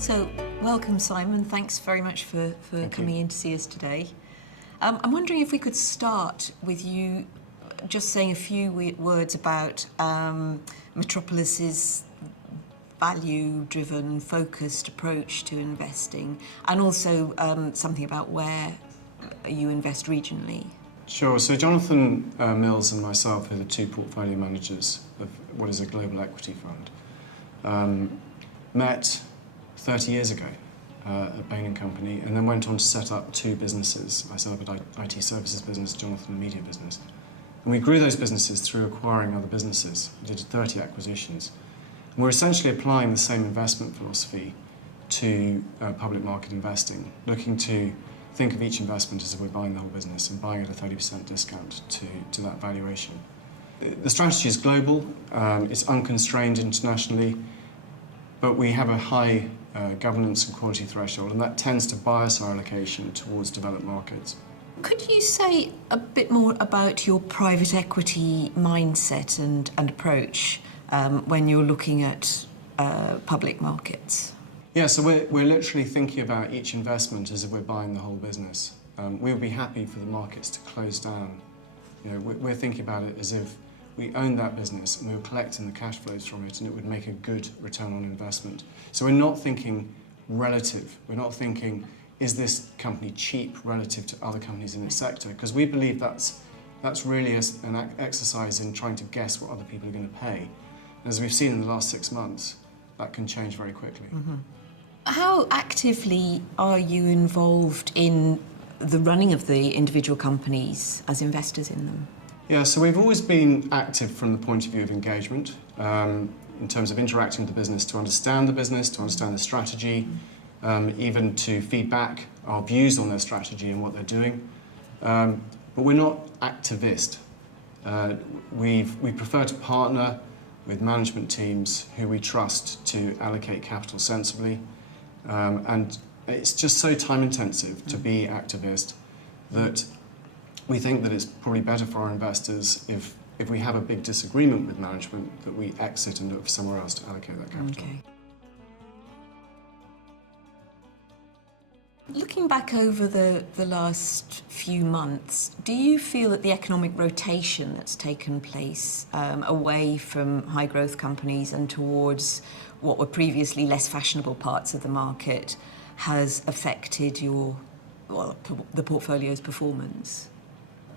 So, welcome, Simon. Thanks very much for coming in to see us today. I'm wondering if we could start with you just saying a few words about Metropolis's value-driven, focused approach to investing, and also something about where you invest regionally. Sure. So Jonathan Mills and myself are the two portfolio managers of what is a global equity fund. Met 30 years ago at Bain & Company, and then went on to set up two businesses. I set up an IT services business, Jonathan a media business. And we grew those businesses through acquiring other businesses. We did 30 acquisitions. And we're essentially applying the same investment philosophy to public market investing, looking to think of each investment as if we're buying the whole business and buying at a 30% discount to that valuation. The strategy is global, it's unconstrained internationally, but we have a high governance and quality threshold, and that tends to bias our allocation towards developed markets. Could you say a bit more about your private equity mindset and approach when you're looking at public markets? Yeah, so we're literally thinking about each investment as if we're buying the whole business. We would be happy for the markets to close down. You know, we're thinking about it as if we owned that business and we were collecting the cash flows from it, and it would make a good return on investment. So we're not thinking relative. We're not thinking, is this company cheap relative to other companies in its sector? Because we believe that's really an exercise in trying to guess what other people are going to pay. And as we've seen in the last 6 months, that can change very quickly. Mm-hmm. How actively are you involved in the running of the individual companies as investors in them? Yeah, so we've always been active from the point of view of engagement, in terms of interacting with the business to understand the strategy, even to feedback our views on their strategy and what they're doing. But we're not activist. We prefer to partner with management teams who we trust to allocate capital sensibly. And it's just so time intensive to be activist that we think that it's probably better for our investors if we have a big disagreement with management, that we exit and look for somewhere else to allocate that capital. Okay. Looking back over the last few months, do you feel that the economic rotation that's taken place away from high growth companies and towards what were previously less fashionable parts of the market has affected the portfolio's performance?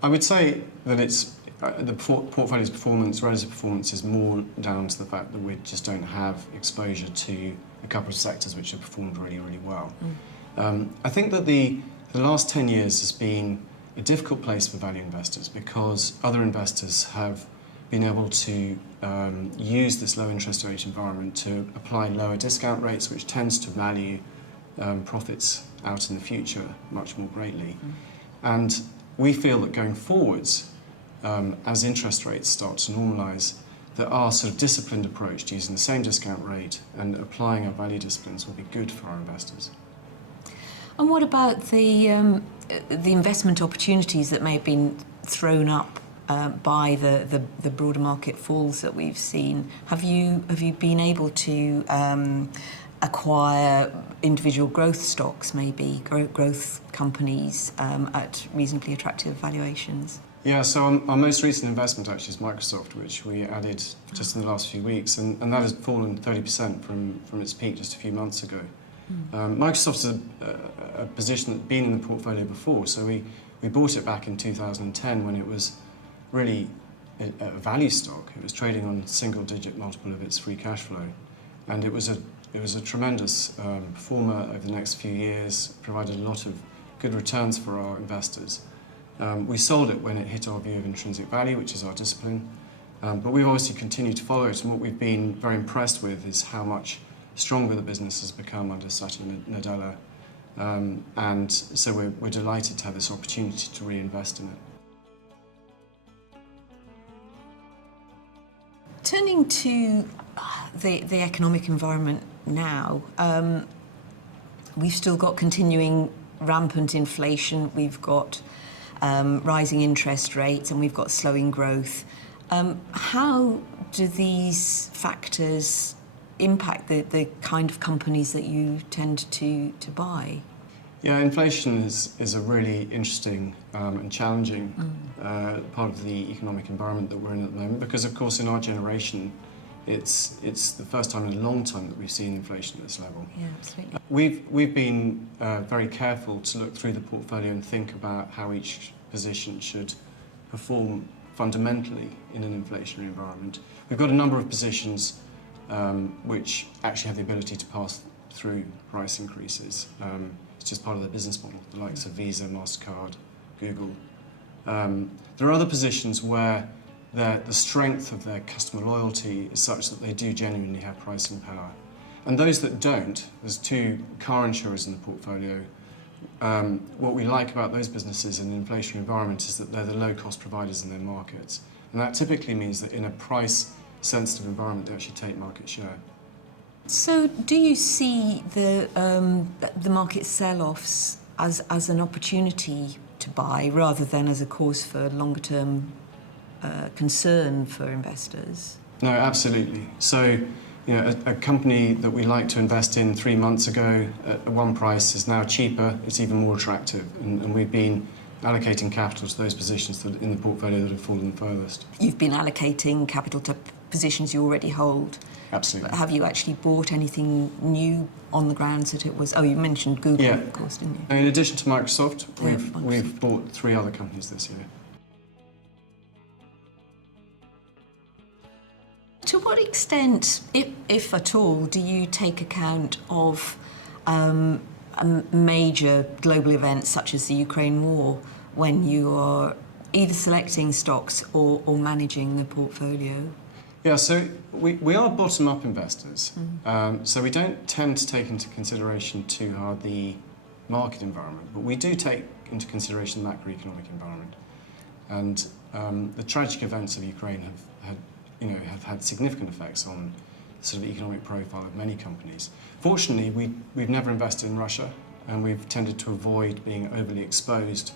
I would say that it's the portfolio's performance, relative performance, is more down to the fact that we just don't have exposure to a couple of sectors which have performed really, really well. I think that the last 10 years has been a difficult place for value investors because other investors have been able to use this low interest rate environment to apply lower discount rates, which tends to value profits out in the future much more greatly. And we feel that going forwards, as interest rates start to normalise, that our sort of disciplined approach to using the same discount rate and applying our value disciplines will be good for our investors. And what about the investment opportunities that may have been thrown up by the broader market falls that we've seen? Have you been able to acquire individual growth stocks, maybe growth companies at reasonably attractive valuations? Yeah, so our most recent investment actually is Microsoft, which we added just in the last few weeks, and that has fallen 30% from its peak just a few months ago. Microsoft's a position that's been in the portfolio before, so we bought it back in 2010 when it was really a value stock. It was trading on a single-digit multiple of its free cash flow, and it was a tremendous performer over the next few years, provided a lot of good returns for our investors. We sold it when it hit our view of intrinsic value, which is our discipline, but we've obviously continued to follow it, and what we've been very impressed with is how much stronger the business has become under Satya Nadella, and so we're delighted to have this opportunity to reinvest in it. Turning to the economic environment now, we've still got continuing rampant inflation, we've got rising interest rates, and we've got slowing growth. How do these factors impact the kind of companies that you tend to buy? Yeah, inflation is a really interesting and challenging part of the economic environment that we're in at the moment, because of course in our generation it's the first time in a long time that we've seen inflation at this level. Yeah, absolutely. We've been very careful to look through the portfolio and think about how each position should perform fundamentally in an inflationary environment. We've got a number of positions which actually have the ability to pass through price increases. It's just part of their business model, the likes of Visa, MasterCard, Google. There are other positions where the strength of their customer loyalty is such that they do genuinely have pricing power. And those that don't, there's two car insurers in the portfolio. What we like about those businesses in an inflationary environment is that they're the low-cost providers in their markets. And that typically means that in a price-sensitive environment, they actually take market share. So do you see the market sell-offs as an opportunity to buy rather than as a cause for longer-term concern for investors? No, absolutely. So, a company that we liked to invest in 3 months ago at one price is now cheaper. It's even more attractive, and we've been allocating capital to those positions in the portfolio that have fallen furthest. You've been allocating capital to positions you already hold. Absolutely. Have you actually bought anything new on the grounds that it was... Oh, you mentioned Google, Yeah. of course, didn't you? And in addition to Microsoft, Yeah, we've bought 3 other companies this year. To what extent, if at all, do you take account of major global events such as the Ukraine war when you are either selecting stocks or managing the portfolio? Yeah, so we are bottom-up investors. So we don't tend to take into consideration too hard the market environment, but we do take into consideration the macroeconomic environment. And the tragic events of Ukraine have had significant effects on the sort of economic profile of many companies. Fortunately, we've never invested in Russia, and we've tended to avoid being overly exposed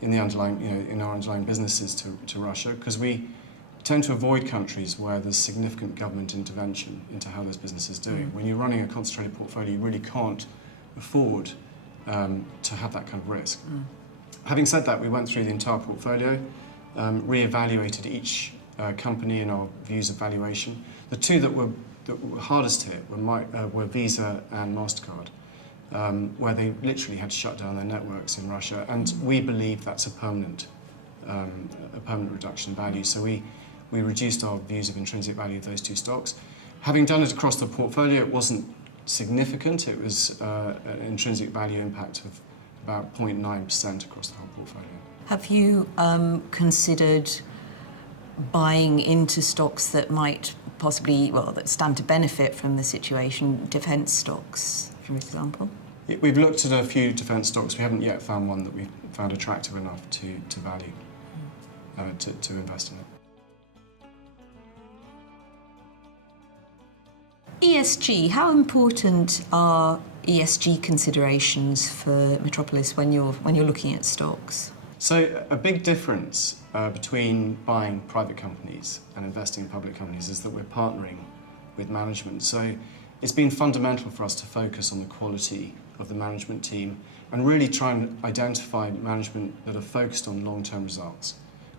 in the underlying, in our underlying businesses to Russia, because we tend to avoid countries where there's significant government intervention into how those businesses do. When you're running a concentrated portfolio, you really can't afford to have that kind of risk. Having said that, we went through the entire portfolio, re-evaluated each company in our views of valuation. The two that were hardest hit were Visa and MasterCard, where they literally had to shut down their networks in Russia, and we believe that's a permanent reduction in value. So we reduced our views of intrinsic value of those two stocks. Having done it across the portfolio, it wasn't significant. It was an intrinsic value impact of about 0.9% across the whole portfolio. Have you considered buying into stocks that might possibly, that stand to benefit from the situation, defence stocks, for example? We've looked at a few defence stocks. We haven't yet found one that we found attractive enough to value, to invest in it. ESG, how important are ESG considerations for Metropolis when you're looking at stocks? So a big difference between buying private companies and investing in public companies is that we're partnering with management. So it's been fundamental for us to focus on the quality of the management team and really try and identify management that are focused on long-term results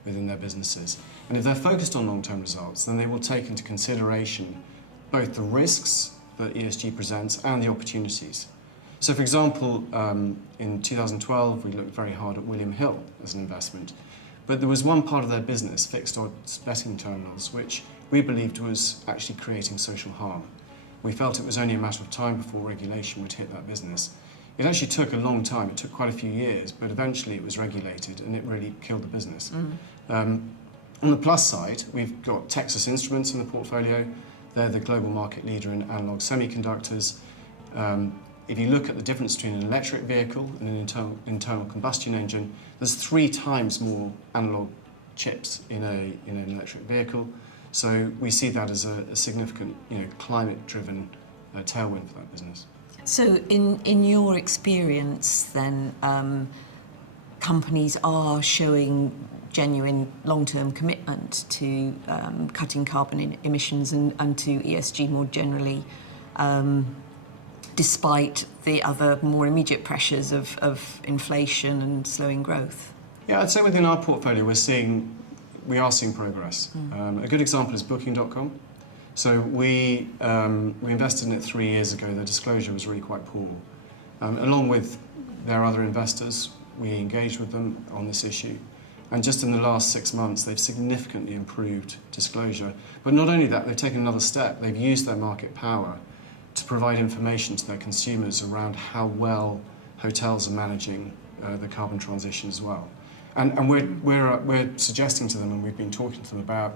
within their businesses. And if they're focused on long-term results, then they will take into consideration both the risks that ESG presents and the opportunities. So for example, in 2012, we looked very hard at William Hill as an investment, but there was one part of their business, fixed odds betting terminals, which we believed was actually creating social harm. We felt it was only a matter of time before regulation would hit that business. It actually took a long time, it took quite a few years, but eventually it was regulated and it really killed the business. On the plus side, we've got Texas Instruments in the portfolio. They're the global market leader in analog semiconductors. If you look at the difference between an electric vehicle and an internal combustion engine, there's 3 times more analog chips in an electric vehicle. So we see that as a significant, climate-driven tailwind for that business. So in your experience then, companies are showing genuine long-term commitment to cutting carbon emissions and to ESG more generally, despite the other more immediate pressures of inflation and slowing growth? Yeah, I'd say within our portfolio we are seeing progress. A good example is Booking.com. So we invested in it 3 years ago. The disclosure was really quite poor. Along with their other investors, we engaged with them on this issue. And just in the last 6 months, they've significantly improved disclosure. But not only that, they've taken another step. They've used their market power to provide information to their consumers around how well hotels are managing the carbon transition as well. And we're suggesting to them, and we've been talking to them about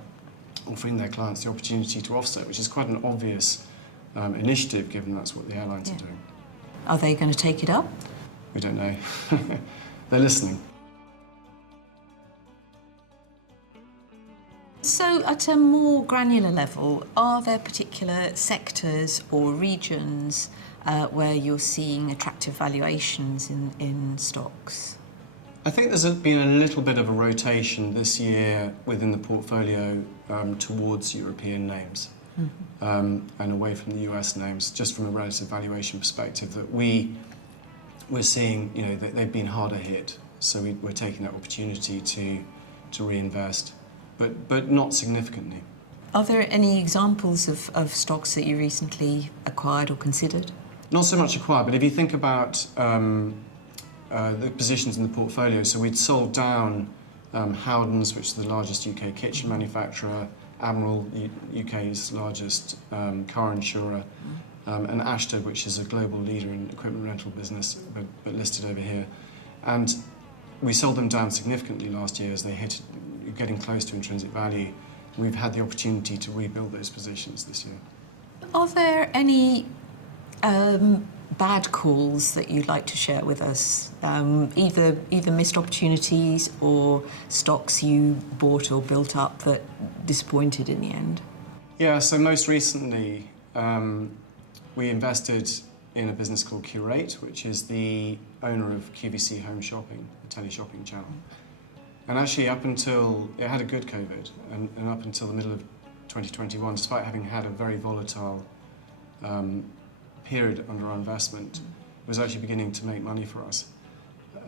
offering their clients the opportunity to offset, which is quite an obvious initiative, given that's what the airlines are doing. Are they going to take it up? We don't know. They're listening. So at a more granular level, are there particular sectors or regions where you're seeing attractive valuations in stocks? I think there's been a little bit of a rotation this year within the portfolio towards European names and away from the US names, just from a relative valuation perspective, that we're seeing, that they've been harder hit. So we're taking that opportunity to reinvest, but not significantly. Are there any examples of stocks that you recently acquired or considered? Not so much acquired, but if you think about the positions in the portfolio, so we'd sold down Howdens, which is the largest UK kitchen manufacturer, Admiral, UK's largest car insurer, and Ashtead, which is a global leader in equipment rental business, but listed over here. And we sold them down significantly last year as they hit getting close to intrinsic value. We've had the opportunity to rebuild those positions this year. Are there any bad calls that you'd like to share with us? Either missed opportunities or stocks you bought or built up that disappointed in the end? Yeah, so most recently we invested in a business called Curate, which is the owner of QVC Home Shopping, a tele-shopping channel. And actually up until, it had a good COVID, and up until the middle of 2021, despite having had a very volatile period under our investment, it was actually beginning to make money for us.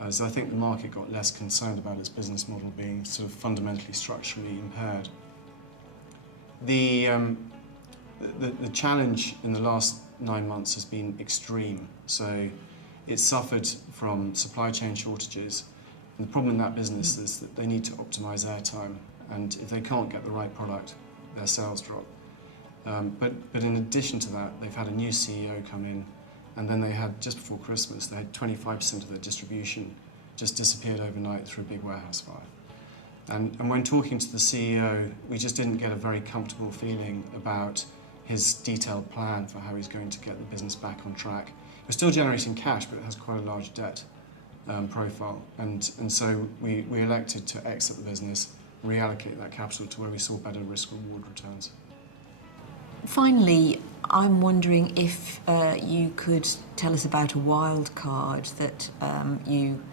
As I think the market got less concerned about its business model being sort of fundamentally structurally impaired. The challenge in the last 9 months has been extreme. So it suffered from supply chain shortages. And the problem in that business is that they need to optimize airtime, and if they can't get the right product, their sales drop. But in addition to that, they've had a new CEO come in, and then they had, just before Christmas, they had 25% of their distribution just disappeared overnight through a big warehouse fire. And when talking to the CEO, we just didn't get a very comfortable feeling about his detailed plan for how he's going to get the business back on track. We're still generating cash, but it has quite a large debt profile. And so we elected to exit the business, reallocate that capital to where we saw better risk-reward returns. Finally, I'm wondering if you could tell us about a wild card that you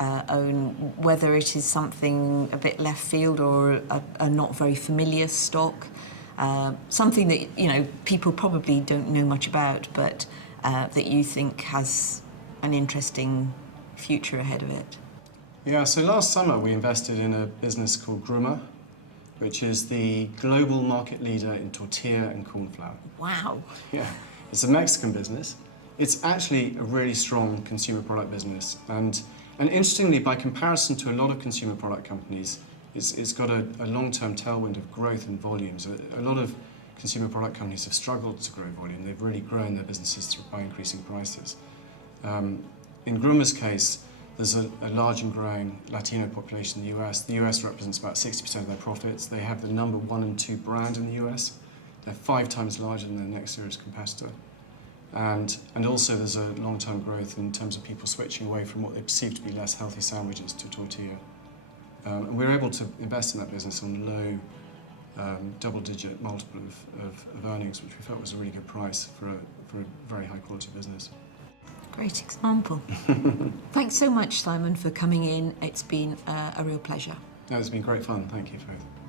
own, whether it is something a bit left field or a not very familiar stock, something that people probably don't know much about, but that you think has an interesting future ahead of it. Yeah, so last summer we invested in a business called Gruma, which is the global market leader in tortilla and corn flour. Wow. Yeah, it's a Mexican business. It's actually a really strong consumer product business. And interestingly, by comparison to a lot of consumer product companies, it's got a long-term tailwind of growth in volumes. A lot of consumer product companies have struggled to grow volume. They've really grown their businesses by increasing prices. In Gruma's case, there's a large and growing Latino population in the US. The US represents about 60% of their profits. They have the number 1 and 2 brand in the US. They're 5 times larger than their next nearest competitor. And also there's a long-term growth in terms of people switching away from what they perceive to be less healthy sandwiches to tortilla. And we were able to invest in that business on a low double-digit multiple of earnings, which we felt was a really good price for a very high-quality business. Great example. Thanks so much, Simon, for coming in. It's been a real pleasure. No, it's been great fun. Thank you, Faith.